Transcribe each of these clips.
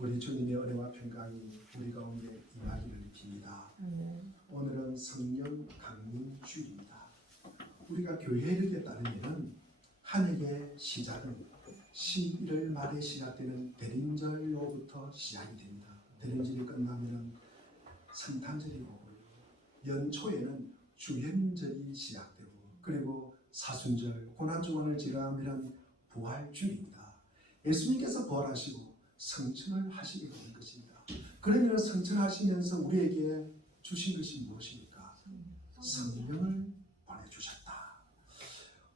우리 주님의 은혜와 평강이 우리 가운데 임하기를 빕니다. 오늘은 성령 강림 주일입니다. 우리가 교회를 따르면 한 해의 시작은 11월 말에 시작되는 대림절로부터 시작이 됩니다. 대림절이 끝나면 성탄절이 오고요. 연초에는 주현절이 시작되고 그리고 사순절, 고난주간을 지나면 부활주일입니다. 예수님께서 부활하시고 성천을 하시게 되는 것입니다. 그러면 성천하시면서 우리에게 주신 것이 무엇입니까? 성령을 보내주셨다.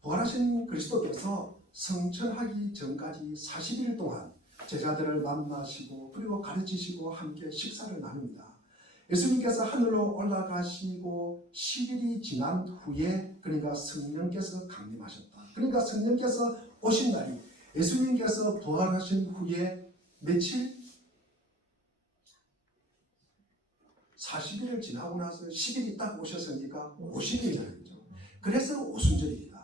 부활하신 그리스도께서 성천하기 전까지 40일 동안 제자들을 만나시고 그리고 가르치시고 함께 식사를 나눕니다. 예수님께서 하늘로 올라가시고 10일이 지난 후에 그러니까 성령께서 강림하셨다. 그러니까 성령께서 오신 날이 예수님께서 부활하신 후에 며칠? 40일을 지나고 나서 10일이 딱 오셨으니까 50일이죠. 그래서 오순절입니다.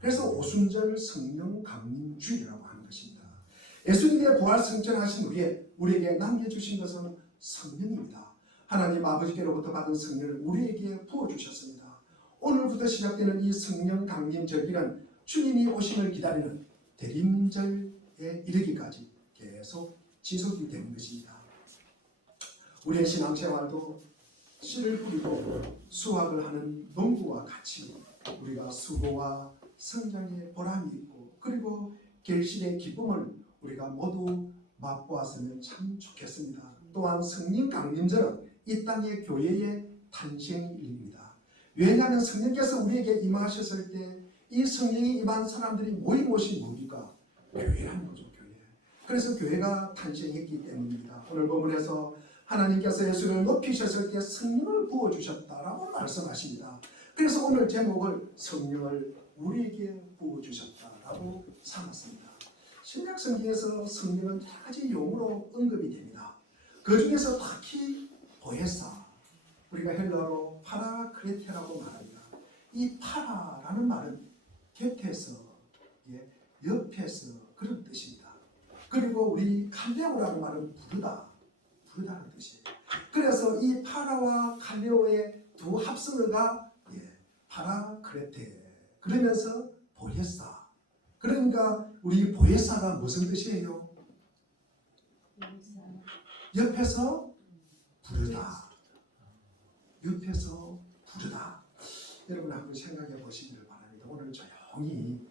그래서 오순절 성령 강림 주일이라고 하는 것입니다. 예수님의 부활 성천하신 후에 우리에게 남겨주신 것은 성령입니다. 하나님 아버지께로부터 받은 성령을 우리에게 부어주셨습니다. 오늘부터 시작되는 이 성령 강림 절기는 주님이 오심을 기다리는 대림절에 이르기까지 계속 지속이 되는 것입니다. 우리의 신앙생활도 씨를 뿌리고 수확을 하는 농부와 같이 우리가 수고와 성장의 보람이 있고 그리고 결실의 기쁨을 우리가 모두 맛보았으면 참 좋겠습니다. 또한 성령 강림절은 이 땅의 교회의 탄생일입니다. 왜냐하면 성령께서 우리에게 임하셨을 때 이 성령이 임한 사람들이 모인 곳이 뭡니까? 교회라는 거죠. 교회. 그래서 교회가 탄생했기 때문입니다. 오늘 본문에서 하나님께서 예수를 높이셨을 때 성령을 부어주셨다라고 말씀하십니다. 그래서 오늘 제목을 성령을 우리에게 부어주셨다라고 삼았습니다. 신약 성경에서 성령은 여러 가지 용어로 언급이 됩니다. 그 중에서 특히 보혜사, 우리가 헬라어로 파라크레테라고 말합니다. 이 파라라는 말은 곁에서, 옆에서 그런 뜻입니다. 그리고 우리 칼레오라는 말은 부르다는 뜻이에요. 그래서 이 파라와 칼레오의 두 합성어가 파라크레테 그러면서 보혜사. 그러니까 우리 보혜사가 무슨 뜻이에요? 옆에서 부르다. 옆에서 부르다. 여러분 한번 생각해 보시기를 바랍니다. 오늘 조용히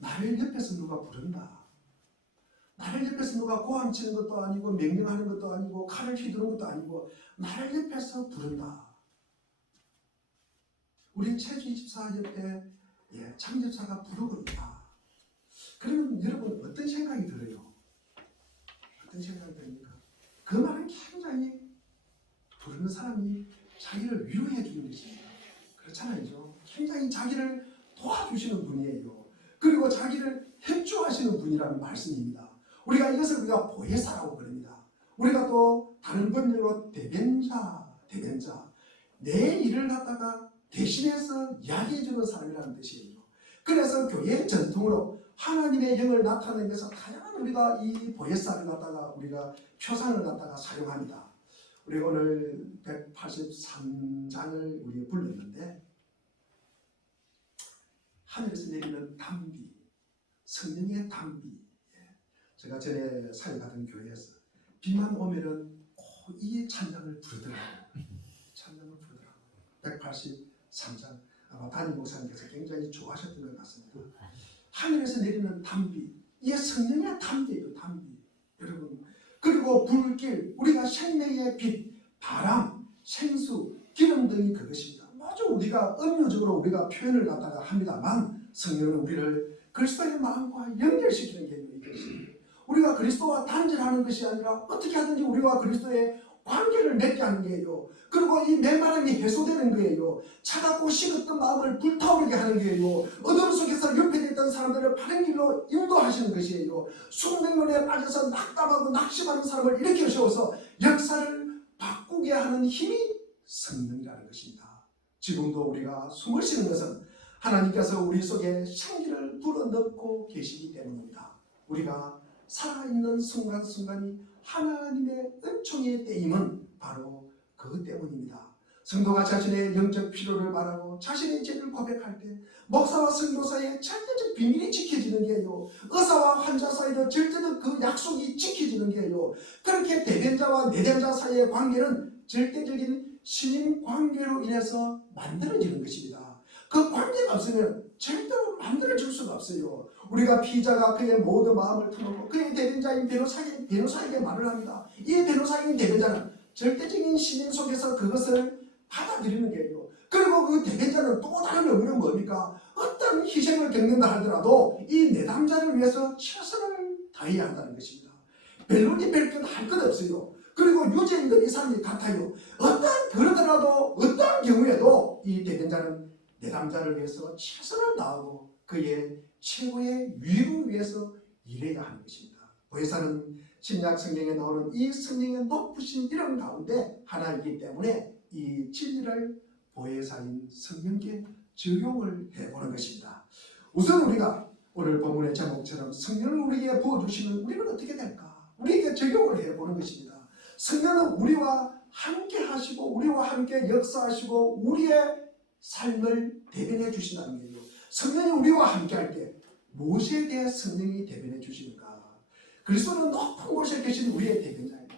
나를 옆에서 누가 부른다. 나를 옆에서 누가 고함치는 것도 아니고 명령하는 것도 아니고 칼을 휘두르는 것도 아니고 나를 옆에서 부른다. 우리 최주집사 옆에 창집사가 부르고 있다. 그러면 여러분 어떤 생각이 들어요? 어떤 생각이 듭니까? 그 말은 굉장히 부르는 사람이 자기를 위로해 주는 것입니다. 그렇잖아요. 굉장히 자기를 도와주시는 분이에요. 그리고 자기를 협조하시는 분이라는 말씀입니다. 우리가 이것을 우리가 보혜사라고 부릅니다. 우리가 또 다른 번역으로 대변자 내 일을 갖다가 대신해서 이야기해주는 사람이라는 뜻이에요. 그래서 교회의 전통으로 하나님의 영을 나타내기 위해서 다양한 우리가 이 보혜사를 갖다가 우리가 표상을 갖다가 사용합니다. 우리 오늘 183장을 우리 불렀는데 하늘에서 내리는 단비, 성령의 단비. 제가 전에 사역하던 교회에서 비만 오면은 이 찬양을 부르더라고요. 찬양을 부르더라고요. 183장 아마 담임 목사님께서 굉장히 좋아하셨던 것 같습니다. 하늘에서 내리는 단비, 이게 성령의 단비예요. 단비. 여러분. 그리고 불길, 우리가 생명의 빛, 바람, 생수, 기름 등이 그것입니다. 아주 우리가 은유적으로 우리가 표현을 갖다가 합니다만 성령은 우리를 그리스도의 마음과 연결시키는 게 이것입니다. 우리가 그리스도와 단절하는 것이 아니라 어떻게 하든지 우리와 그리스도의 관계를 맺게 하는 거예요. 그리고 이 메마름이 해소되는 거예요. 차갑고 식었던 마음을 불타오르게 하는 거예요. 어둠 속에서 옆에 있던 사람들을 바른 길로 인도하시는 것이에요. 숙명론에 빠져서 낙담하고 낙심하는 사람을 이렇게 세워서 역사를 바꾸게 하는 힘이 성령이라는 것입니다. 지금도 우리가 숨을 쉬는 것은 하나님께서 우리 속에 생기를 불어넣고 계시기 때문입니다. 우리가 살아있는 순간순간이 하나님의 은총의 때임은 바로 그 때문입니다. 성도가 자신의 영적 필요를 말하고 자신의 죄를 고백할 때 목사와 성도 사이에 절대적 비밀이 지켜지는 게요. 의사와 환자 사이도 절대적 그 약속이 지켜지는 게요. 그렇게 대변자와 내담자 사이의 관계는 절대적인 신임 관계로 인해서 만들어지는 것입니다. 그 관계가 없으면 절대로 만들어질 수가 없어요. 우리가 피자가 그의 모든 마음을 터놓고 그의 대변자인 변호사에게 말을 합니다. 이 변호사인 대변자는 절대적인 신임 속에서 그것을 받아들이는 게요. 그리고 그 대변자는 또 다른 의미는 뭡니까? 어떤 희생을 겪는다 하더라도 이 내담자를 위해서 최선을 다해야 한다는 것입니다. 변론이 별 것 할 것 없어요. 그리고 유죄인들 이 사람이 같아요. 그러더라도 어떤 경우에도 이 대변자는 내담자를 위해서 최선을 다하고 그의 최고의 유익을 위해서 일해야 하는 것입니다. 보혜사는 신약 성경에 나오는 이 성령의 높으신 이름 가운데 하나이기 때문에 이 진리를 보혜사인 성령께 적용을 해보는 것입니다. 우선 우리가 오늘 본문의 제목처럼 성령을 우리에게 부어주시면 우리는 어떻게 될까? 우리에게 적용을 해보는 것입니다. 성령은 우리와 함께 하시고 우리와 함께 역사하시고 우리의 삶을 대변해 주신다는 거예요. 성령이 우리와 함께 할 때 무엇에 대해 성령이 대변해 주시는가? 그리스도는 높은 곳에 계신 우리의 대변자예요.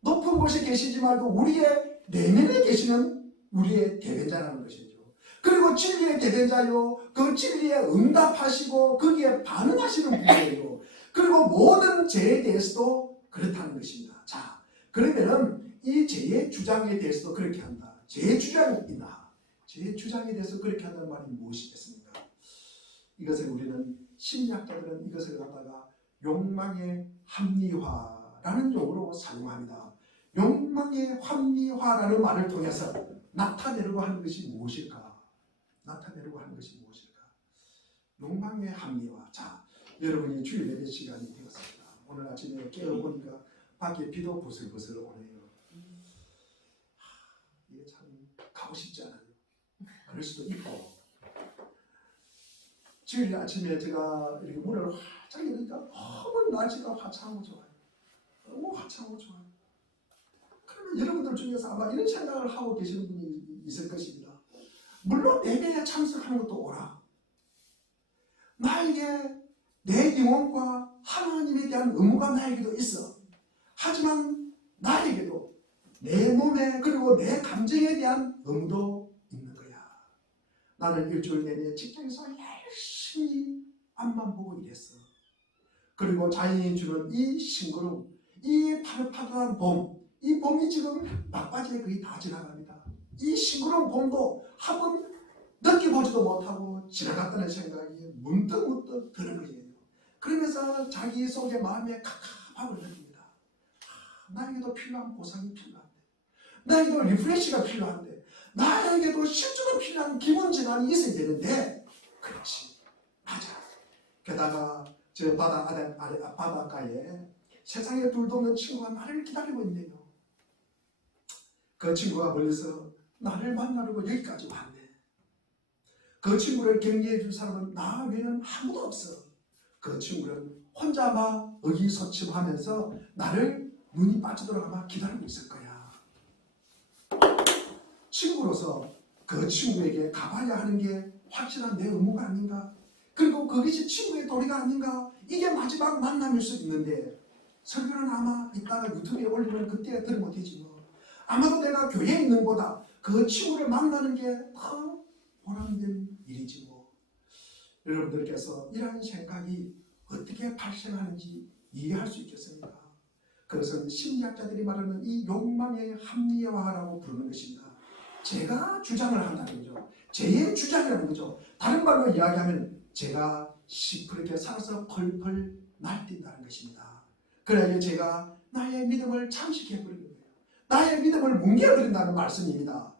높은 곳에 계시지 말고 우리의 내면에 계시는 우리의 대변자라는 것이죠. 그리고 진리의 대변자요, 그 진리에 응답하시고 거기에 반응하시는 분이에요. 그리고 모든 죄에 대해서도 그렇다는 것입니다. 자, 그러면은 이 죄의 주장에 대해서도 그렇게 한다. 죄의 주장이 있나? 죄의 주장에 대해서 그렇게 한다는 말이 무엇이겠습니까? 이것을 우리는 심리학자들은 이것을 갖다가 욕망의 합리화라는 용어로 사용합니다. 욕망의 합리화라는 말을 통해서 나타내려고 하는 것이 무엇일까? 나타내려고 하는 것이 무엇일까? 욕망의 합리화. 자, 여러분이 주일 예배 시간이 되었습니다. 오늘 아침에 깨어보니까 밖에 비도 부슬부슬 오네요. 이게 참 가고 싶지 않아요. 그럴 수도 있고. 주일 아침에 제가 이렇게 문을 활짝 여니까 너무 날씨가 화창하고 좋아요. 너무 화창하고 좋아요. 그러면 여러분들 중에서 아마 이런 생각을 하고 계시는 분이 있을 것입니다. 물론 예배에 참석하는 것도 오라. 나에게 내 영혼과 하나님에 대한 의무가 나에게도 있어. 하지만 나에게도 내 몸에 그리고 내 감정에 대한 의무도 있는 거야. 나는 일주일 내내 직장에서 열심히 앞만 보고 일했어. 그리고 자연이 주는 이 싱그러움, 이 파릇파릇한 봄, 이 봄이 지금 막바지에 거의 다 지나갑니다. 이 싱그러운 봄도 한번 느껴보지도 못하고 지나갔다는 생각이 문득문득 드는 거예요. 그러면서 자기 속의 마음에 갑갑함을 느낍니다. 나에게도 필요한 보상이 필요한데, 나에게도 리프레시가 필요한데, 나에게도 실제로 필요한 기분 전환이 있어야 되는데, 그렇지, 맞아. 게다가 저 바닷가에 세상에 둘도 없는 친구가 나를 기다리고 있네요. 그 친구가 멀리서 나를 만나려고 여기까지 왔네. 그 친구를 격려해 줄 사람은 나 외에는 아무도 없어. 그 친구는 혼자 막 의기소침하면서 나를 눈이 빠지도록 아마 기다리고 있을 거야. 친구로서 그 친구에게 가봐야 하는 게 확실한 내 의무가 아닌가? 그리고 그것이 친구의 도리가 아닌가? 이게 마지막 만남일 수 있는데 설교는 아마 이따가 유튜브에 올리면 그때 들으면 되지 뭐. 아마도 내가 교회에 있는 것보다 그 친구를 만나는 게 더 보람된 일이지 뭐. 여러분들께서 이런 생각이 어떻게 발생하는지 이해할 수 있겠습니까? 그것은 심리학자들이 말하는 이 욕망의 합리화라고 부르는 것입니다. 제가 주장을 한다는 거죠. 제 주장이라는 거죠. 다른 말로 이야기하면 제가 시퍼렇게 살아서 펄펄 날뛴다는 것입니다. 그래야 제가 나의 믿음을 잠식해버리는 거예요. 나의 믿음을 뭉개버린다는 말씀입니다.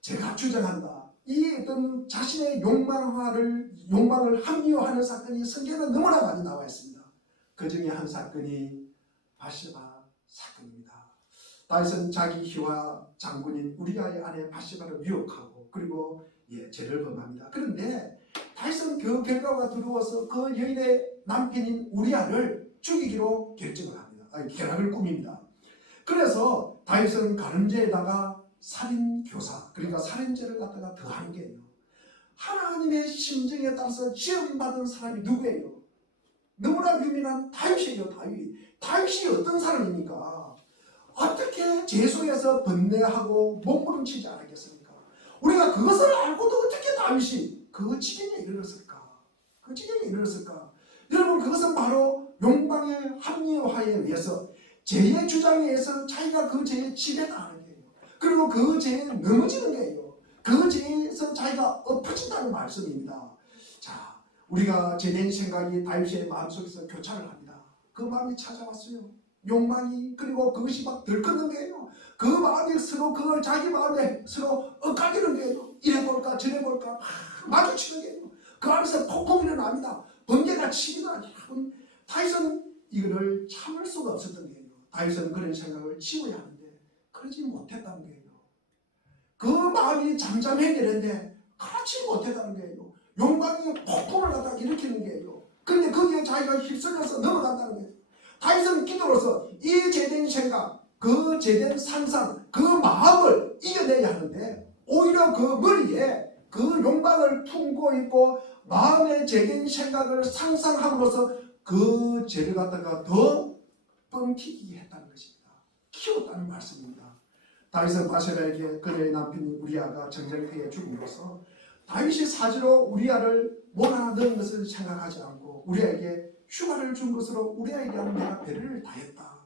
제가 주장한다. 이 어떤 자신의 욕망을 합리화하는 사건이 성경에 너무나 많이 나와 있습니다. 그 중에 한 사건이 바세바 사건입니다. 다윗은 자기 희와 장군인 우리아의 아내 바세바를 유혹하고 그리고 죄를 범합니다. 그런데 다윗은 그 결과가 두려워서 그 여인의 남편인 우리아를 죽이기로 결정을 합니다. 계략을 꾸밉니다. 그래서 다윗은 가늠죄에다가 살인교사, 그러니까 살인죄를 갖다가 더하는 게예요. 하나님의 심정에 따라서 지음받은 사람이 누구예요? 너무나 유명한 다윗이에요. 다윗이 어떤 사람입니까? 어떻게 죄 속에서 번뇌하고 몸부림치지 않았겠습니까? 우리가 그것을 알고도 어떻게 다윗이 그 지경에 이르렀을까? 그 지경에 이르렀을까? 여러분, 그것은 바로 욕망의 합리화에 의해서 죄의 주장에 의해서 자기가 그 죄에 지배당하는 거예요. 그리고 그 죄에 넘어지는 거예요. 그 죄에서 자기가 엎어진다는 말씀입니다. 자, 우리가 죄된 생각이 다윗의 마음속에서 교차를 합니다. 그 마음이 찾아왔어요. 욕망이, 그리고 그것이 막 들끓는 거예요. 그 마음이 서로 그 자기 마음에 서로 엇갈리는 거예요. 이래 볼까 저래 볼까 막 마주치는 거예요. 그 안에서 폭풍이 일어납니다. 번개가 치기도 여러분, 다윗은 이거를 참을 수가 없었던 거예요. 다윗은 그런 생각을 지워야 하는데 그러지 못했다는 거예요. 그 마음이 잠잠해야 되는데 그렇지 못했다는 거예요. 욕망이 폭풍을 갖다 일으키는 거예요. 그런데 거기에 자기가 휩쓸려서 넘어간다는 거예요. 다윗은 기도로서 이 죄된 생각, 그 죄된 상상, 그 마음을 이겨내야 하는데 오히려 그 머리에 그 욕망을 품고 있고 마음의 죄된 생각을 상상함으로써 그 죄를 갖다가 더 뻥튀기 했다는 것입니다. 키웠다는 말씀입니다. 다윗은 바세바에게 그녀의 남편이 우리아가 전쟁터에 죽음으로써 다윗이 사지로 우리아를 몰아넣은 것을 생각하지 않고 우리아에게 휴가를 준 것으로 우리아에 대한 내가 배려를 다했다.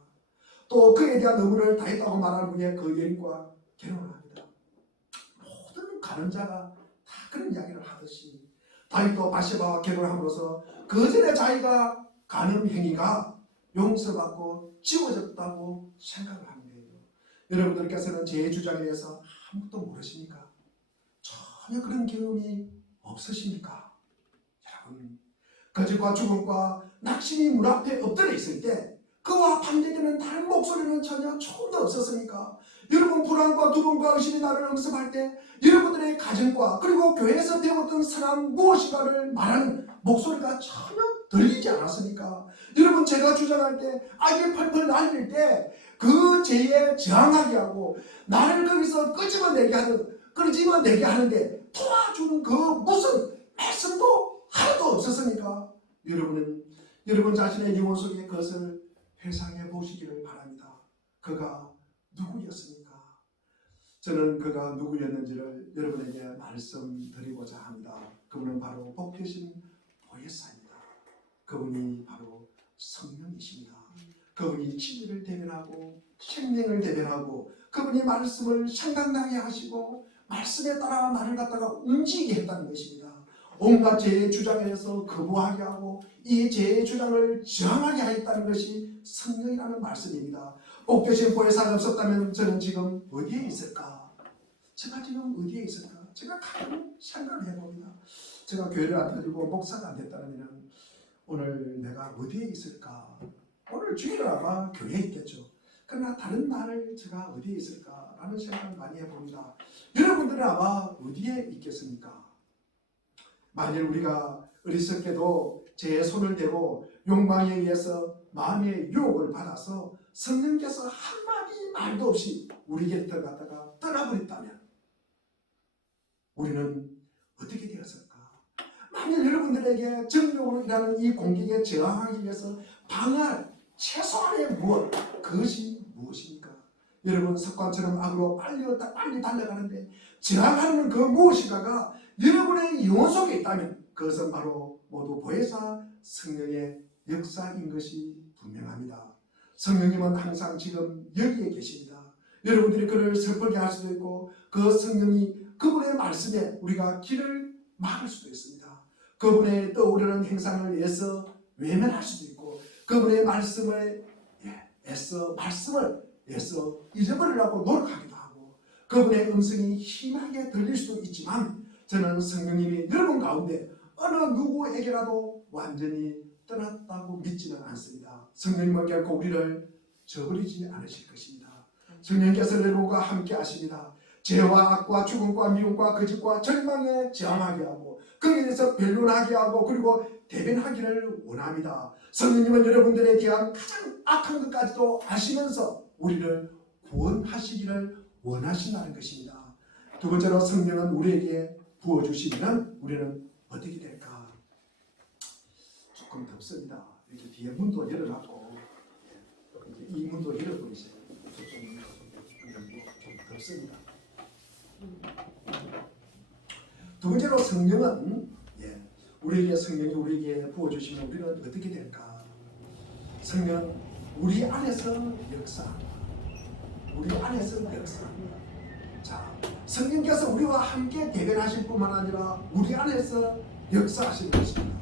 또 그에 대한 의무를 다했다고 말한 후에 그 여인과 결혼을 합니다. 모든 가늠자가 다 그런 이야기를 하듯이 다윗도 바세바와 결혼함으로써 그 전에 자기가 가늠 행위가 용서받고 지워졌다고 생각을 합니다. 여러분들께서는 제 주장에 대해서 아무것도 모르십니까? 전혀 그런 경험이 없으십니까? 여러분, 거짓과 죽음과 낙심이 문 앞에 엎드려 있을 때 그와 반대되는 다른 목소리는 전혀 조금도 없었습니까? 여러분, 불안과 두려움과 의심이 나를 응습할 때 여러분들의 가정과 그리고 교회에서 배웠던 선한 무엇인가를 말하는 목소리가 전혀 들리지 않았습니까? 여러분, 제가 주장할 때 악이 펄펄 날릴 때 그 죄에 저항하게 하고 나를 거기서 끄집어내게 하는데 도와주는 그 무슨 말씀도 하나도 없었습니까? 여러분 자신의 영혼 속에 그것을 회상해 보시기를 바랍니다. 그가 누구였습니까? 저는 그가 누구였는지를 여러분에게 말씀드리고자 합니다. 그분은 바로 복되신 보혜사입니다. 그분이 바로 성령이십니다. 그분이 진리를 대변하고 생명을 대변하고 그분이 말씀을 생각나게 하시고 말씀에 따라 나를 갖다가 움직이게 했다는 것입니다. 온갖 죄의 주장에 대해서 거부하게 하고 이 죄의 주장을 저항하게 하였다는 것이 성령이라는 말씀입니다. 복되신 보혜사가 없었다면 저는 지금 어디에 있을까? 제가 지금 어디에 있을까? 제가 가끔 생각을 해봅니다. 제가 교회를 안 다니고 목사가 안 됐다면 오늘 내가 어디에 있을까? 오늘 주일은 아마 교회에 있겠죠. 그러나 다른 날을 제가 어디에 있을까라는 생각을 많이 해봅니다. 여러분들은 아마 어디에 있겠습니까? 만일 우리가 어리석게도 제 손을 대고 욕망에 의해서 마음의 유혹을 받아서 성령께서 한마디 말도 없이 우리 곁을 갖다가 떠나버렸다면 우리는 어떻게 되었을까? 만일 여러분들에게 정욕으로 일하는 이 공격에 저항하기 위해서 방할 최소한의 무엇, 그것이 무엇입니까? 여러분, 습관처럼 악으로 빨리 달려가는데 저항하는 그 무엇인가가 여러분의 영혼 속에 있다면 그것은 바로 모두 보혜사 성령의 역사인 것이 분명합니다. 성령님은 항상 지금 여기에 계십니다. 여러분들이 그를 슬프게 할 수도 있고 그 성령이 그분의 말씀에 우리가 길을 막을 수도 있습니다. 그분의 떠오르는 행상을 애써 외면할 수도 있고 그분의 말씀을 애써 잊어버리려고 노력하기도 하고 그분의 음성이 희미하게 들릴 수도 있지만 저는 성령님이 여러분 가운데 어느 누구에게라도 완전히 떠났다고 믿지는 않습니다. 성령님은 결코 우리를 저버리지 않으실 것입니다. 성령께서 여러분과 함께 하십니다. 죄와 악과 죽음과 미움과 거짓과 절망에 저항하게 하고 거기에 대해서 변론하게 하고 그리고 대변하기를 원합니다. 성령님은 여러분들에 대한 가장 악한 것까지도 아시면서 우리를 구원하시기를 원하신다는 것입니다. 두 번째로 성령은 우리에게 부어주시면 우리는 어떻게 될까? 조금 덥습니다. 이렇게 뒤에 문도 열어놨고 이 문도 열어버리세요. 좀 덥습니다. 두 번째로 성령은 우리에게 성령이 우리에게 부어주시면 우리는 어떻게 될까? 성령은 우리 안에서 역사합니다. 우리 안에서 역사합니다. 자, 성령께서 우리와 함께 대변하실 뿐만 아니라 우리 안에서 역사하시는 것입니다.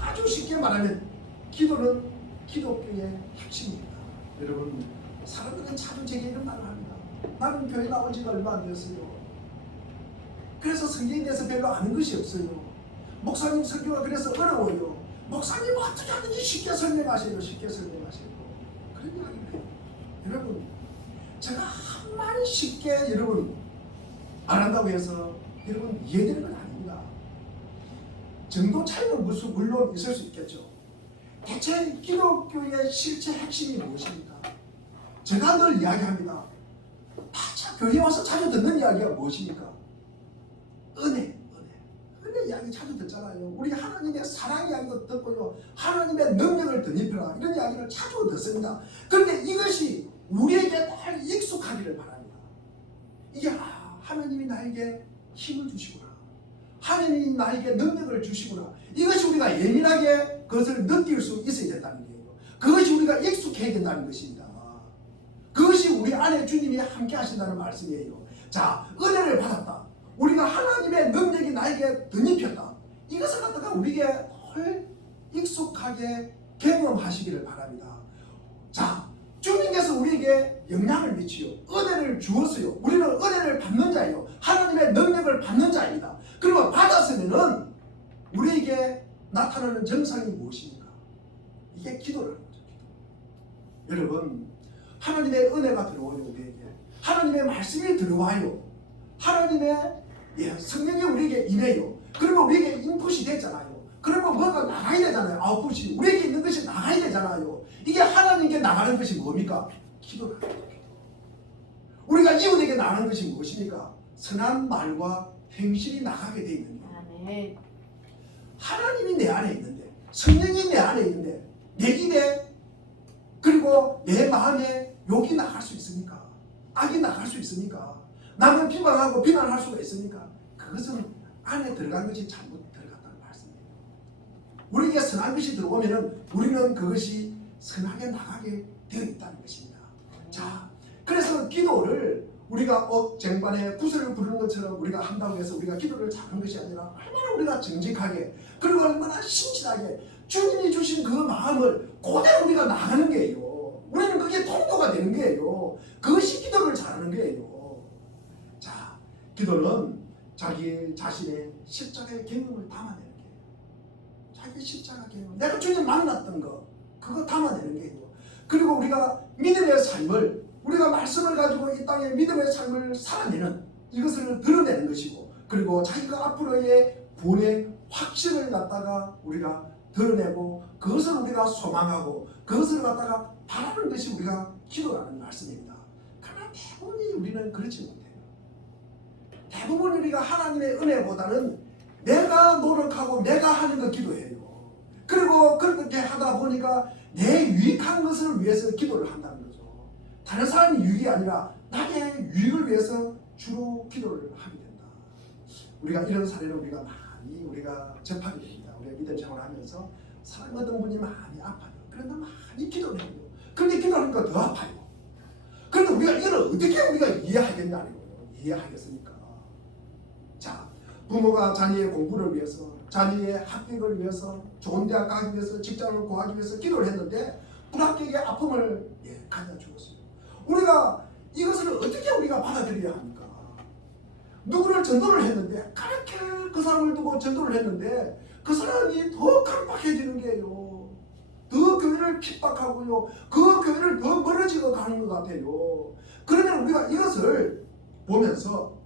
아주 쉽게 말하면 기도는 기독교의 핵심입니다. 여러분, 사람들은 자주 제게 이런 말을 합니다. 나는 교회 나온 지가 얼마 안 되었어요. 그래서 성경에 대해서 별로 아는 것이 없어요. 목사님 설교가 그래서 어려워요. 목사님 어떻게 하든지 쉽게 설명하세요. 쉽게 설명하세요. 그런 이야기를 해요. 여러분, 제가 한만 쉽게 여러분 안 한다고 해서 여러분 이해되는 건 아닙니다. 정도 차이는 물론 있을 수 있겠죠. 대체 기독교의 실제 핵심이 무엇입니까? 제가 늘 이야기합니다. 교회에 와서 자주 듣는 이야기가 무엇입니까? 은혜 이야기 자주 듣잖아요. 우리 하나님의 사랑 이야기도 듣고요. 하나님의 능력을 덧입혀라 이런 이야기를 자주 듣습니다. 그런데 이것이 우리에게 늘 익숙하기를 바랍니다. 이게 하나님이 나에게 힘을 주시구나. 하나님이 나에게 능력을 주시구나. 이것이 우리가 예민하게 그것을 느낄 수 있어야 된다는 거예요. 그것이 우리가 익숙해야 된다는 것입니다. 그것이 우리 안에 주님이 함께 하신다는 말씀이에요. 자, 은혜를 받았다. 우리가 하나님의 능력이 나에게 덧입혔다. 이것을 갖다가 우리에게 늘 익숙하게 경험하시기를 바랍니다. 자, 주님께서 우리에게 영향을 미치요. 은혜를 주었어요. 우리는 은혜를 받는 자예요. 하나님의 능력을 받는 자입니다. 그리고 받았으면은 우리에게 나타나는 정상이 무엇입니까? 이게 기도라는 거죠. 기도. 여러분, 하나님의 은혜가 들어와요. 우리에게 하나님의 말씀이 들어와요. 하나님의 성령이 우리에게 임해요. 그러면 우리에게 인풋이 됐잖아요. 그러면 뭐가 나가야 되잖아요. 아웃풋이 우리에게 있는 것이 나가야 되잖아요. 이게 하나님께 나가는 것이 뭡니까? 기도라는 거죠. 우리가 이웃에게 나가는 것이 무엇입니까? 선한 말과 행실이 나가게 돼 있는 거예요. 하나님이 내 안에 있는데, 성령이 내 안에 있는데 내 입에 그리고 내 마음에 욕이 나갈 수 있습니까? 악이 나갈 수 있습니까? 남을 비방하고 비난할 수가 있습니까? 그것은 안에 들어간 것이 잘못 들어갔다는 말씀이에요. 우리에게 선한 것이 들어오면은 우리는 그것이 선하게 나가게 되어 있다는 것입니다. 자, 그래서 기도를 우리가 쟁반에 구슬을 부르는 것처럼 우리가 한다고 해서 우리가 기도를 잘하는 것이 아니라 얼마나 우리가 정직하게 그리고 얼마나 신실하게 주님이 주신 그 마음을 그대로 우리가 나가는 거예요. 우리는 그게 통도가 되는 거예요. 그것이 기도를 잘하는 거예요. 자, 기도는 자기 자신의 십자가의 경험을 담아내는 거예요. 자기 십자가 경험, 내가 주님 만났던 거 그거 담아내는 거예요. 그리고 우리가 믿음의 삶을 우리가 말씀을 가지고 이 땅에 믿음의 삶을 살아내는 이것을 드러내는 것이고 그리고 자기가 앞으로의 구원의 확신을 갖다가 우리가 드러내고 그것을 우리가 소망하고 그것을 갖다가 바라는 것이 우리가 기도라는 말씀입니다. 그러나 대부분이 우리는 그렇지 못해요. 대부분 우리가 하나님의 은혜보다는 내가 노력하고 내가 하는 거 기도해요. 그리고 그렇게 하다 보니까 내 유익한 것을 위해서 기도를 한다는 거죠. 다른 사람이 유익이 아니라 나의 유익을 위해서 주로 기도를 하게 된다. 우리가 이런 사례를 우리가 많이 접하게 됩니다. 우리가 믿음 생활하면서 사람 어떤 분이 많이 아파요. 그런데 많이 기도를 해요. 그런데 기도하니까 더 아파요. 그런데 우리가 이걸 어떻게 우리가 이해하겠냐는 거예요. 이해하겠습니까? 자, 부모가 자녀의 공부를 위해서 자녀의 합격을 위해서 좋은 대학 가기 위해서 직장을 구하기 위해서 기도를 했는데 불합격의 아픔을 가져 주었어요. 우리가 이것을 어떻게 우리가 받아들여야 합니까? 누구를 전도를 했는데 그렇게 그 사람을 두고 전도를 했는데 그 사람이 더 깜빡해지는 게요. 더 교회를 핍박하고요. 그 교회를 더 멀어지고 가는 것 같아요. 그러면 우리가 이것을 보면서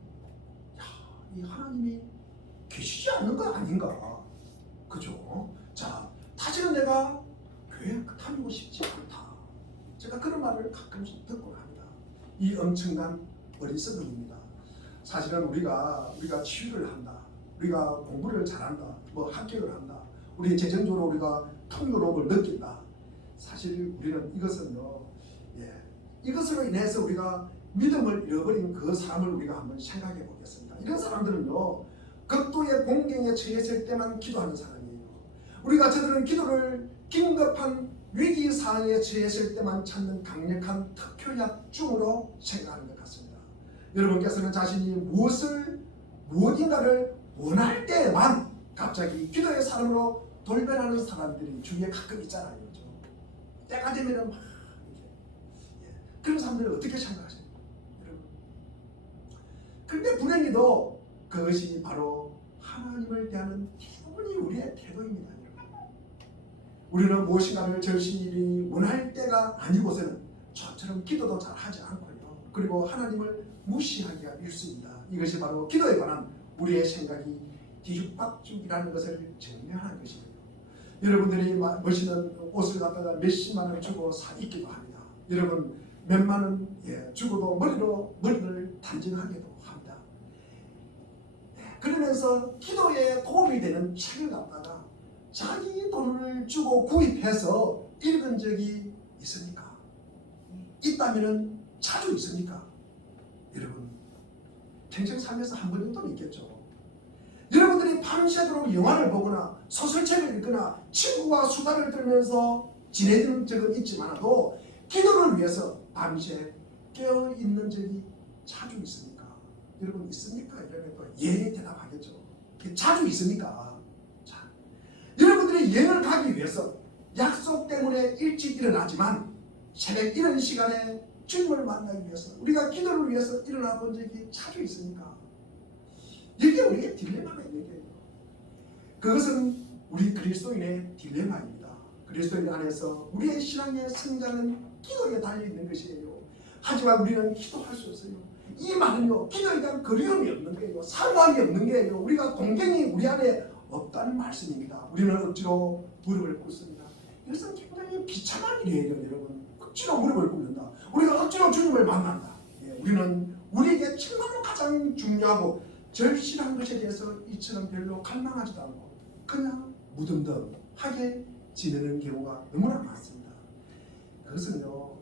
이 하나님이 계시지 않는 거 아닌가? 그죠? 자, 다시는 내가 교회 다니고 싶지 않다. 제가 그런 말을 가끔씩 듣곤 합니다. 이 엄청난 어리석음입니다. 사실은 우리가 치유를 한다, 우리가 공부를 잘한다, 뭐 합격을 한다, 우리 재정적으로 우리가 풍요로움을 느낀다. 사실 우리는 이것은요, 이것으로 인해서 우리가 믿음을 잃어버린 그 사람을 우리가 한번 생각해 보겠습니다. 이런 사람들은요, 극도의 공경에 처했을 때만 기도하는 사람이에요. 우리가 저들은 기도를 긴급한 위기 상황에 처했을 때만 찾는 강력한 특효약중으로 생각하는 것 같습니다. 여러분께서는 자신이 무엇인가를 원할 때만 갑자기 기도의 사람으로 돌변하는 사람들이 주위에 가끔 있잖아요. 그렇죠? 때가 되면은 막 이렇게. 그런 사람들은 어떻게 생각하세요? 여러분. 그런데 불행히도 그것이 바로 하나님을 대하는 대부분이 우리의 태도입니다. 우리는 무엇인가를 절실히 원할 때가 아니고서는 저처럼 기도도 잘 하지 않고요. 그리고 하나님을 무시하기가 일쑤입니다. 이것이 바로 기도에 관한 우리의 생각이 뒤죽박죽이라는 것을 증명하는 것이에요. 여러분들이 멋있는 옷을 갖다가 몇십만 원 주고 사 입기도 합니다. 여러분 몇만 원 주고도 머리를 단정하기도 합니다. 그러면서 기도에 도움이 되는 책을 갖다가 자기 돈을 주고 구입해서 읽은 적이 있습니까? 있다면 자주 있습니까? 여러분 평생 살면서 한 번 정도는 있겠죠. 여러분들이 밤새도록 영화를 보거나 소설책을 읽거나 친구와 수다를 떨면서 지내는 적은 있지만도 기도를 위해서 밤새 깨어있는 적이 자주 있습니까? 여러분 있습니까? 이러면 또 예 대답하겠죠. 자주 있습니까? 자, 여러분들이 여행을 가기 위해서 약속 때문에 일찍 일어나지만 새벽 이런 시간에 주님을 만나기 위해서 우리가 기도를 위해서 일어나 본 적이 자주 있습니까? 이게 우리의 딜레마가 있는 거예요. 그것은 우리 그리스도인의 딜레마입니다. 그리스도인 안에서 우리의 신앙의 성장은 기도에 달려있는 것이에요. 하지만 우리는 기도할 수 없어요. 이 말은요, 기도에 대한 그리움이 없는 거예요. 사모함이 없는 거예요. 우리가 공경이 우리 안에 없다는 말씀입니다. 우리는 억지로 무릎을 꿇습니다. 이것은 굉장히 비참한 일이에요. 여러분, 억지로 무릎을 꿇는다. 우리가 억지로 주님을 만난다. 우리는 우리에게 정말로 가장 중요하고 절실한 것에 대해서 이처럼 별로 갈망하지도 않고 그냥 무덤덤하게 지내는 경우가 너무나 많습니다. 그것은요,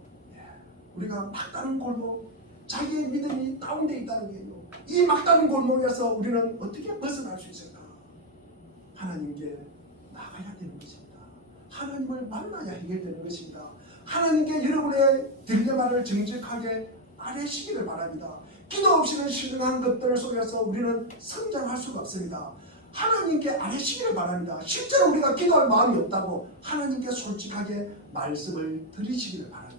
우리가 막다른 골목, 자기의 믿음이 다운되어 있다는 거예요. 이 막다른 골목에서 우리는 어떻게 벗어날 수 있을까? 하나님께 나가야 되는 것입니다. 하나님을 만나야 해결되는 것입니다. 하나님께 여러분의 딜레마를 정직하게 아뢰시기를 바랍니다. 기도 없이는 신령한 것들 속에서 우리는 성장할 수가 없습니다. 하나님께 아뢰시기를 바랍니다. 실제로 우리가 기도할 마음이 없다고 하나님께 솔직하게 말씀을 드리시기를 바랍니다.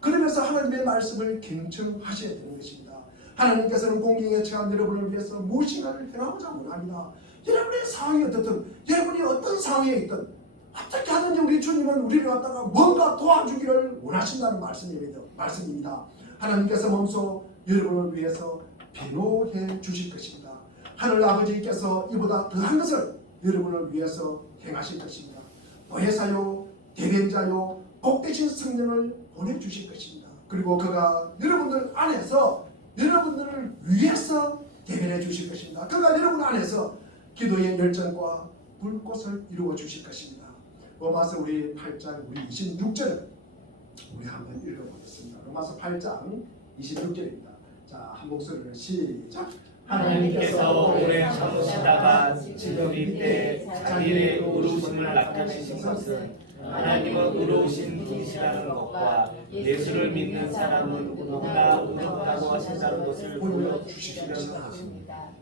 그러면서 하나님의 말씀을 경청하셔야 되는 것입니다. 하나님께서는 공경에 처한 여러분을 위해서 무엇인가를 행하고자 원합니다. 여러분의 상황이 어떻든, 여러분이 어떤 상황에 있든 어떻게 하든지 우리 주님은 우리를 갖다가 뭔가 도와주기를 원하신다는 말씀입니다. 하나님께서 몸소 여러분을 위해서 변호해 주실 것입니다. 하늘 아버지께서 이보다 더한 것을 여러분을 위해서 행하실 것입니다. 보혜사요, 대변자요, 복되신 성령을 보내주실 것입니다. 그리고 그가 여러분들 안에서 여러분들을 위해서 대변해 주실 것입니다. 그가 여러분 안에서 기도의 열정과 불꽃을 이루어 주실 것입니다. 로마서 우리 8장 우리 26절을 우리 한번 읽어보겠습니다. 로마서 8장 26절입니다. 자, 한 목소리를 시작. 하나님께서 오래 참으시다가 지금 이때 자기의 의로우심을 나타내신 것은 하나님은 의로우신 분이시라는 것과 예수를 믿는 사람은 누구나 의롭다고 하신다는 것을 보여주시려는 것입니다.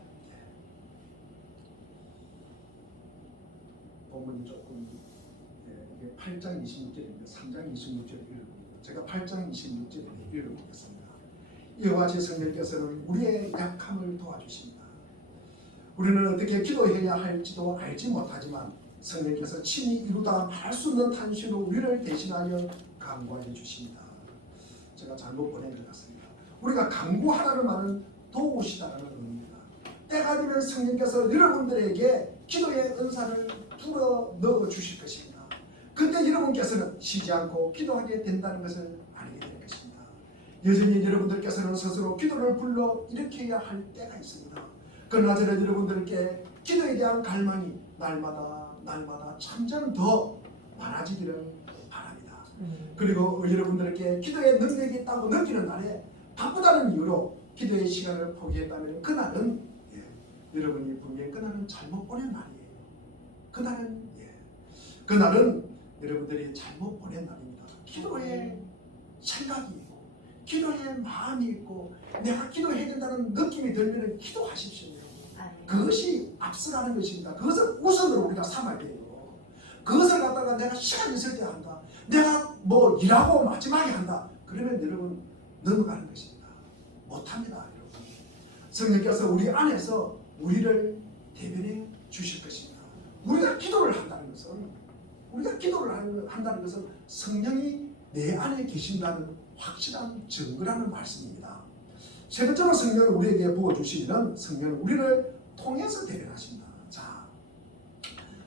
본문이 조금 이게 8장 26절입니다. 3장 26절을 읽어봅니다. 제가 8장 26절을 읽어보겠습니다. 이와 같이 성령께서는 우리의 약함을 도와주십니다. 우리는 어떻게 기도해야 할지도 알지 못하지만 성령께서 친히 이루다 할 수 없는 탄식으로 우리를 대신하여 간구해 주십니다. 제가 잘못 보낸 것 같습니다. 우리가 간구하라는 말은 도우시다라는 의미입니다. 때가 되면 성령께서 여러분들에게 기도의 은사를 불어 넣어 주실 것입니다. 그때 여러분께서는 쉬지 않고 기도하게 된다는 것을 알게 될 것입니다. 여전히 여러분들께서는 스스로 기도를 불러 일으켜야 할 때가 있습니다. 그러나 저는 여러분들께 기도에 대한 갈망이 날마다 점점 더 많아지기를 바랍니다. 그리고 여러분들께 기도의 능력이 있다고 느끼는 날에 바쁘다는 이유로 기도의 시간을 포기했다면 그날은 여러분이 분명히 그날은 잘못 보낸 날이에요. 그날은 여러분들이 잘못 보낸 날입니다. 기도의 생각이 있고 기도의 마음이 있고 내가 기도해야 된다는 느낌이 들면 기도하십시오. 그것이 앞서가는 것입니다. 그것을 우선으로 우리가 삼아야 돼요. 그것을 갖다가 내가 시간 있을 때 한다. 내가 뭐 일하고 마지막에 한다. 그러면 여러분 넘어가는 것입니다. 못합니다. 여러분. 성령께서 우리 안에서 우리를 대변해 주실 것입니다. 우리가 기도를 한다는 것은 성령이 내 안에 계신다는 확실한 증거라는 말씀입니다. 세 번째로 성령을 우리에게 부어주시면 성령은 우리를 통해서 대변하십니다. 자,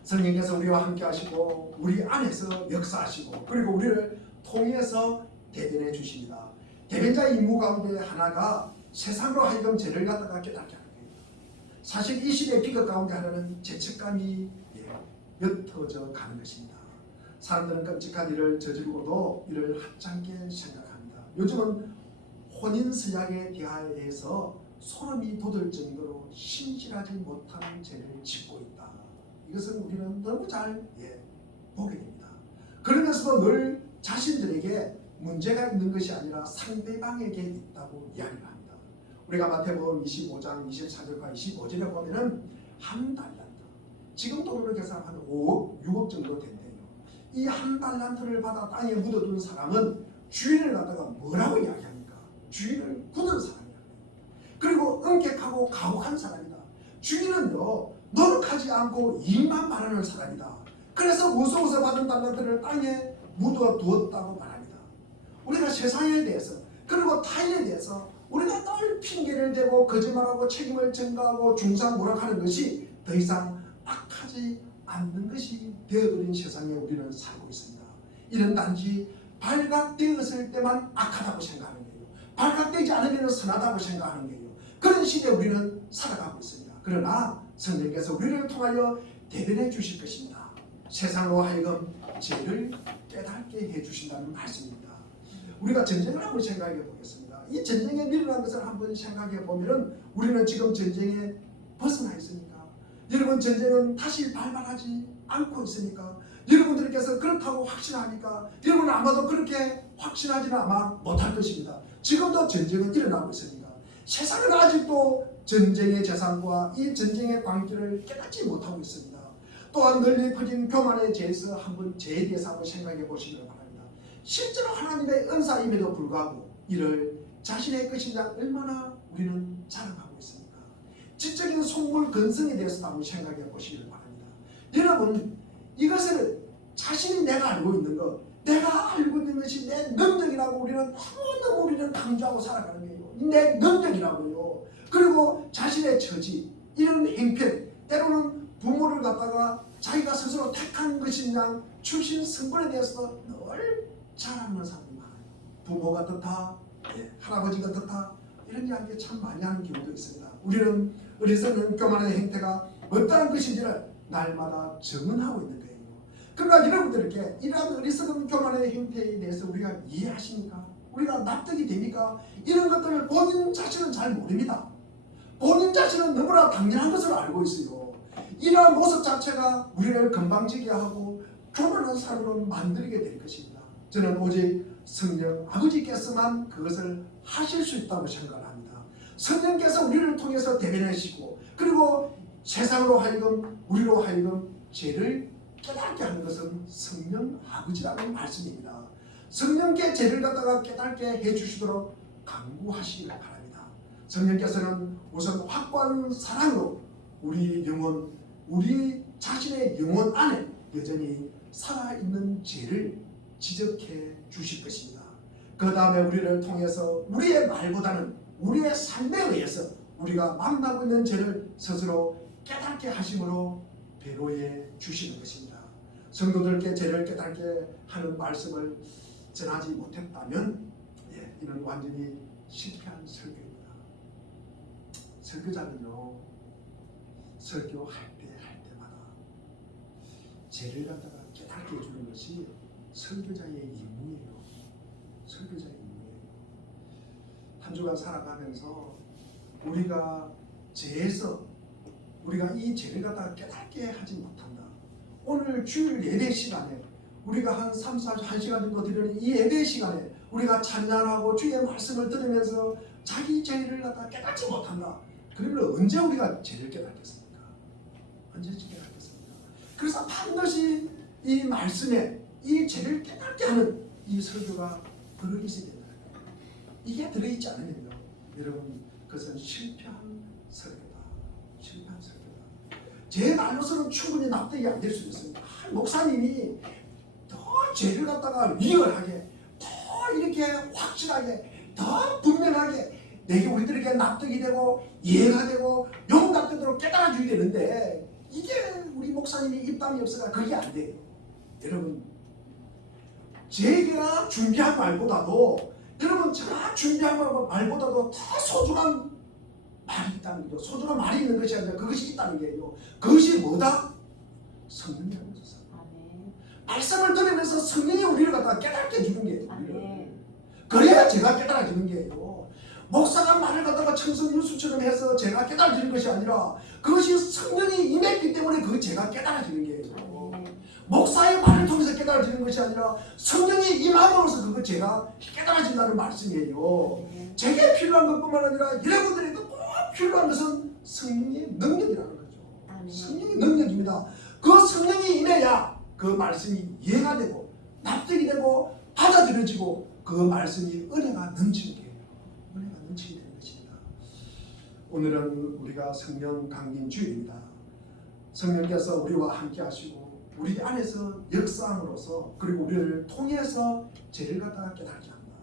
성령께서 우리와 함께 하시고 우리 안에서 역사하시고 그리고 우리를 통해서 대변해 주십니다. 대변자의 임무 가운데 하나가 세상으로 하여금 죄를 갖다가 깨닫게 하는 거예요. 사실 이 시대의 비극 가운데 하나는 죄책감이 옅어져 가는 것입니다. 사람들은 끔찍한 일을 저지르고도 이를 하찮게 생각합니다. 요즘은 혼인서약에 대하여서 소름이 돋을 정도로 신실하지 못한 죄를 짓고 있다. 이것은 우리는 너무 잘 보게 됩니다. 그러면서도 늘 자신들에게 문제가 있는 것이 아니라 상대방에게 있다고 이야기를 합니다. 우리가 마태복음 25장 24절과 25절에 보면은 한 달란트, 지금 돈으로 계산하면 5억, 6억 정도 된대요. 이 한 달란트를 받아 땅에 묻어둔 사람은 주인을 갖다가 뭐라고 이야기합니까? 주인을 굳은 사람이야. 그리고 엄격하고 가혹한 사람이다. 주인은요 노력하지 않고 일만 바라는 사람이다. 그래서 무서워서 받은 달란트를 땅에 묻어두었다고 말합니다. 우리가 세상에 대해서 그리고 타인에 대해서 우리가 늘 핑계를 대고 거짓말하고 책임을 전가하고 중상모략하는 것이 더 이상 악하지 않는 것이 되어버린 세상에 우리는 살고 있습니다. 이는 단지 발각되었을 때만 악하다고 생각하는 거예요. 발각되지 않으면 선하다고 생각하는 거예요. 그런 시대에 우리는 살아가고 있습니다. 그러나 성령께서 우리를 통하여 대변해 주실 것입니다. 세상으로 하여금 죄를 깨닫게 해주신다는 말씀입니다. 우리가 전쟁을 한번 생각해 보겠습니다. 이 전쟁에 밀어난 것을 한번 생각해 보면 우리는 지금 전쟁에 벗어나 있습니까? 여러분 전쟁은 다시 발발하지 않고 있습니까? 여러분들께서 그렇다고 확신합니까? 여러분은 아마도 그렇게 확신하지는 아마 못할 것입니다. 지금도 전쟁은 일어나고 있습니다. 세상은 아직도 전쟁의 재상과 이 전쟁의 광기를 깨닫지 못하고 있습니다. 또한 널리 퍼진 교만에 대해서 한번 죄에 대해서 한번 생각해 보시길 바랍니다. 실제로 하나님의 은사임에도 불구하고 이를 자신의 것이냐 얼마나 우리는 자랑하고 있습니까? 지적인 속물 근성에 대해서도 한번 생각해 보시길 바랍니다. 여러분 이것을 자신이 내가 알고 있는 것, 내가 알고 있는 것이 내 능력이라고 우리는 너무너무 우리는 강조하고 살아가는 거예요. 내 능력이라고요. 그리고 자신의 처지, 이런 행편, 때로는 부모를 갖다가 자기가 스스로 택한 것이냐 출신 성분에 대해서도 늘 자랑하는 사람이 많아요. 부모가 떻다, 할아버지가 떻다 이런 이야기 참 많이 하는 경우도 있습니다. 우리는 어리석은 교만의 행태가 어떠한 것인지를 날마다 증언하고 있는 거예요. 그러나 여러분들께 이러한 어리석은 교만의 행태에 대해서 우리가 이해하십니까? 우리가 납득이 됩니까? 이런 것들을 본인 자신은 잘 모릅니다. 본인 자신은 너무나 당연한 것을 알고 있어요. 이러한 모습 자체가 우리를 건방지게 하고 교만한 사람으로 만들게 될 것입니다. 저는 오직 성령 아버지께서만 그것을 하실 수 있다고 생각합니다. 성령께서 우리를 통해서 대변하시고 그리고 세상으로 하여금 우리로 하여금 죄를 깨닫게 하는 것은 성령 아버지라는 말씀입니다. 성령께 죄를 갖다가 깨닫게 해주시도록 강구하시길 바랍니다. 성령께서는 우선 확고한 사랑으로 우리 영혼, 우리 자신의 영혼 안에 여전히 살아있는 죄를 지적해 주실 것입니다. 그 다음에 우리를 통해서 우리의 말보다는 우리의 삶에 의해서 우리가 만나고 있는 죄를 스스로 깨닫게 하심으로 배로해 주시는 것입니다. 성도들께 죄를 깨닫게 하는 말씀을 전하지 못했다면 이는 완전히 실패한 설교입니다. 설교자는요, 설교할 때마다 죄를 갖다가 깨닫게 해주는 것이 설교자의 임무예요. 설교자의 임무예요. 한 주간 살아가면서 우리가 죄에서 우리가 이 죄를 갖다가 깨닫게 하지 못한다. 오늘 주일 예배 시간에 우리가 한 1시간 정도 드리는 이 예배 시간에 우리가 찬양하고 주의 말씀을 들으면서 자기 죄를 갖다가 깨닫지 못한다. 그러면 언제 우리가 죄를 깨닫겠습니까? 언제 깨닫겠습니까? 그래서 반드시 이 말씀에 이 죄를 깨닫게 하는 이 설교가 들어있어야 된다. 이게 들어있지 않으면요, 여러분 그것은 실패한 설교다. 실패한 설교다. 제 말로서는 충분히 납득이 안 될 수 있습니다. 목사님이 더 죄를 갖다가 리얼하게, 더 이렇게 확실하게, 더 분명하게 내게 우리들에게 납득이 되고 이해가 되고 용납되도록 깨달아 줘야 되는데 이게 우리 목사님이 입담이 없어가 그게 안 돼요. 여러분, 제가 준비한 말보다도 여러분 제가 준비한 말보다도 더 소중한 말이 있다는 거죠. 소중한 말이 있는 것이 아니라 그것이 있다는 게요. 그것이 뭐다? 성령이라는 거죠. 말씀을 들으면서 성령이 우리를 갖다가 깨닫게 해주는 게예요. 그래야 제가 깨달아지는 게예요. 목사가 말을 갖다가 청성유수처럼 해서 제가 깨달아지는 것이 아니라 그것이 성령이 임했기 때문에 그 제가 깨달아지는 게예요. 목사의 말을 통해서 깨달아지는 것이 아니라 성령이 임함으로써 그거 제가 깨달아진다는 말씀이에요. 제게 필요한 것뿐만 아니라 여러분들에게 꼭 필요한 것은 성령의 능력이라는 거죠. 성령의 능력입니다. 그 성령이 임해야 그 말씀이 이해가 되고 납득이 되고 받아들여지고 그 말씀이 은혜가 넘치게 돼요. 은혜가 넘치게 되는 것입니다. 오늘은 우리가 성령 강림 주일입니다. 성령께서 우리와 함께 하시고 우리 안에서 역사함으로써 그리고 우리를 통해서 죄를 갖다가 깨닫게 합니다.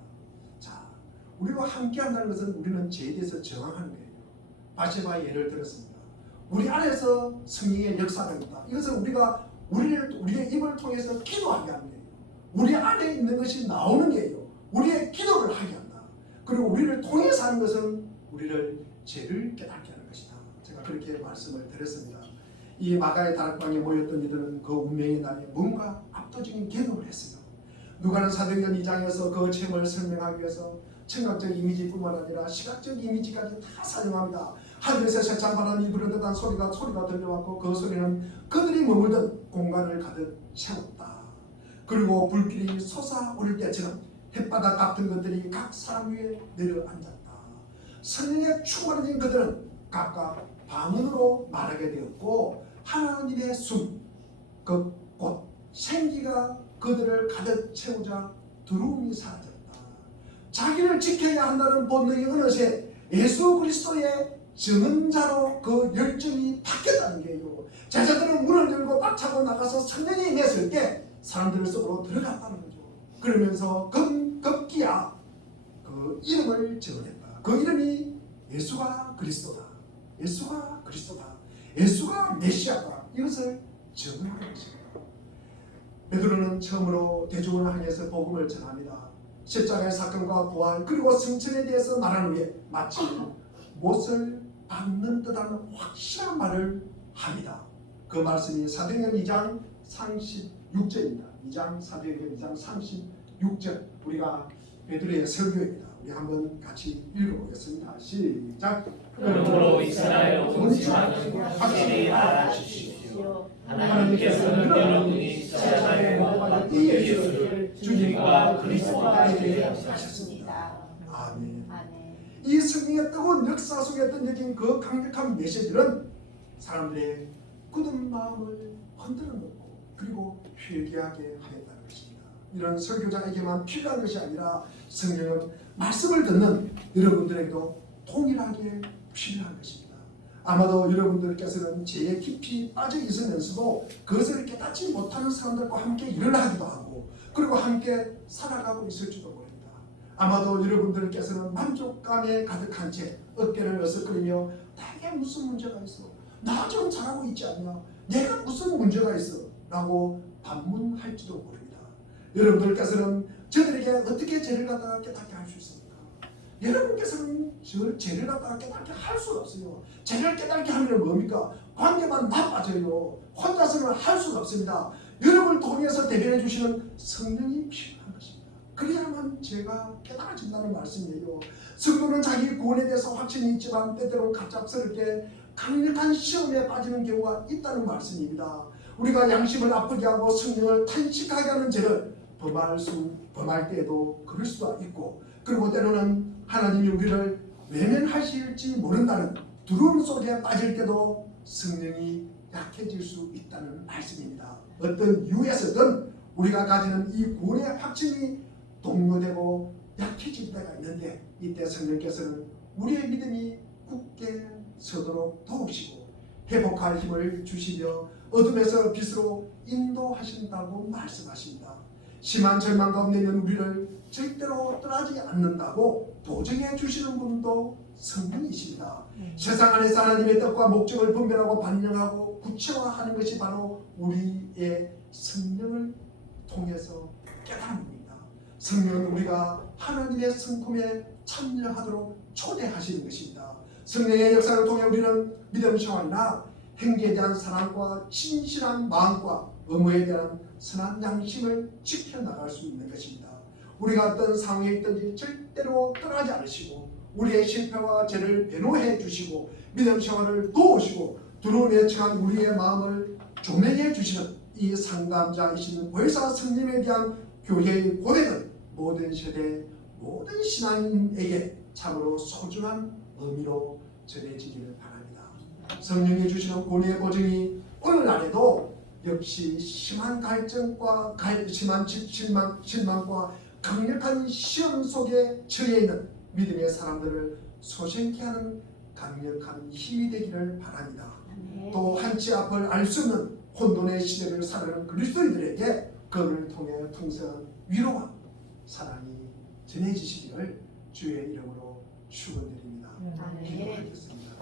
자, 우리와 함께 한다는 것은 우리는 죄에 대해서 저항하는 거예요. 바세바의 예를 들었습니다. 우리 안에서 성령의 역사가 있다. 이것은 우리가 우리의 입을 통해서 기도하게 하는 거예요. 우리 안에 있는 것이 나오는 거예요. 우리의 기도를 하게 한다. 그리고 우리를 통해서 하는 것은 우리를 죄를 깨닫게 하는 것이다. 제가 그렇게 말씀을 드렸습니다. 이 마가의 다락방에 모였던 이들은 그 운명의 날에 뭔가 압도적인 경험을 했어요. 누가는 사도행전 2장에서 그 체험을 설명하기 위해서 청각적 이미지뿐만 아니라 시각적 이미지까지 다 사용합니다. 하늘에서 세찬 바람이 불어듯한 소리가 들려왔고 그 소리는 그들이 머물던 공간을 가득 채웠다. 그리고 불길이 솟아오를 때처럼 햇바닥 같은 것들이 각 사람 위에 내려앉았다. 성령에 충만해진 그들은 각각 방언으로 말하게 되었고 하나님의 숨, 그 곧 생기가 그들을 가득 채우자 두려움이 사라졌다. 자기를 지켜야 한다는 본능이 어느새 예수 그리스도의 증언자로 그 열정이 바뀌었다는 게요. 제자들은 문을 열고 꽉 차고 나가서 성령이 임했을 때 사람들 속으로 들어갔다는 거죠. 그러면서 급기야 그 이름을 증언했다. 그 이름이 예수가 그리스도다. 예수가 그리스도다. 예수가 메시아다. 이것을 증언하는 것입니다. 베드로는 처음으로 대중을 향해서 복음을 전합니다. 십자가의 사건과 부활 그리고 승천에 대해서 말하는 후에 마치 못을 박는 듯한 확실한 말을 합니다. 그 말씀이 사도행전 2장 36절입니다. 2장 사도행전 2장 36절 우리가 베드로의 설교입니다. 우리 한번 같이 읽어보겠습니다. 시작. 그러므로 이스라엘 온 지방은 확실히 알아주십시오. 하나님께서는 여러분이 십자가에 못 박힌 예수를 주님과 그리스도가 되게 하셨습니다. 아멘. 이 성령의 뜨거운 역사 속에 던져진 그 강력한 메시지는 사람들의 굳은 마음을 흔들어 놓고 그리고 회개하게 하였다는 것입니다. 이런 설교자에게만 필요한 것이 아니라 성령은 말씀을 듣는 여러분들에게도 동일하게 필요한 것입니다. 아마도 여러분들께서는 죄에 깊이 빠져 있으면서도 그것을 깨닫지 못하는 사람들과 함께 일을 하기도 하고 그리고 함께 살아가고 있을지도 모릅니다. 아마도 여러분들께서는 만족 부족감에 가득한 채 어깨를 어석거리며 내게 무슨 문제가 있어? 나 좀 잘하고 있지 않냐? 내가 무슨 문제가 있어? 라고 반문할지도 모릅니다. 여러분들께서는 저들에게 어떻게 죄를 갖다가 깨닫게 할 수 있습니까? 여러분께서는 죄를 갖다가 깨닫게 할 수가 없어요. 죄를 깨닫게 하면 뭡니까? 관계만 나빠져요. 혼자서는 할 수가 없습니다. 여러분을 통해서 대변해 주시는 성령이 필요한 것입니다. 그래야만 죄가 깨달아진다는 말씀이에요. 성도는 자기 구원에 대해서 확신이 있지만 때때로 갑작스럽게 강력한 시험에 빠지는 경우가 있다는 말씀입니다. 우리가 양심을 아프게 하고 성령을 탄식하게 하는 죄를 범할 때에도 그럴 수가 있고, 그리고 때로는 하나님이 우리를 외면하실지 모른다는 두려움 속에 빠질 때도 성령이 약해질 수 있다는 말씀입니다. 어떤 이유에서든 우리가 가지는 이 구원의 확신이 동요되고 약해질 때가 있는데, 이때 성령께서는 우리의 믿음이 굳게 서도록 도우시고 회복할 힘을 주시며 어둠에서 빛으로 인도하신다고 말씀하십니다. 심한 절망 가운데 있는 우리를 절대로 떠나지 않는다고 보증해 주시는 분도 성령이십니다. 세상 안에서 하나님의 뜻과 목적을 분별하고 반영하고 구체화하는 것이 바로 우리의 성령을 통해서 깨달음입니다. 성령은 우리가 하나님의 성품에 참여하도록 초대하시는 것입니다. 성령의 역사를 통해 우리는 믿음 생활이나 행위에 대한 사랑과 진실한 마음과 의무에 대한 선한 양심을 지켜나갈 수 있는 것입니다. 우리가 어떤 상황에 있든지 절대로 떠나지 않으시고 우리의 실패와 죄를 변호해 주시고 믿음 생활을 도우시고 두려움에 처한 우리의 마음을 조명해 주시는 이 상담자이신 보혜사 성님에 대한 교회의 고백은 모든 세대 모든 신앙인에게 참으로 소중한 의미로 전해지기를 바랍니다. 성령이 주시는 구원의 보증이 오늘날에도 역시 심한 갈증과 심한 실망과 강력한 시험 속에 처해 있는 믿음의 사람들을 소생케 하는 강력한 힘이 되기를 바랍니다. 또 한치 앞을 알 수 없는 혼돈의 시대를 살아가는 그리스도인들에게 그를 통해 풍성한 위로와 사랑이 전해지시기를 주의 이름으로 축원드립니다. 기도하겠습니다.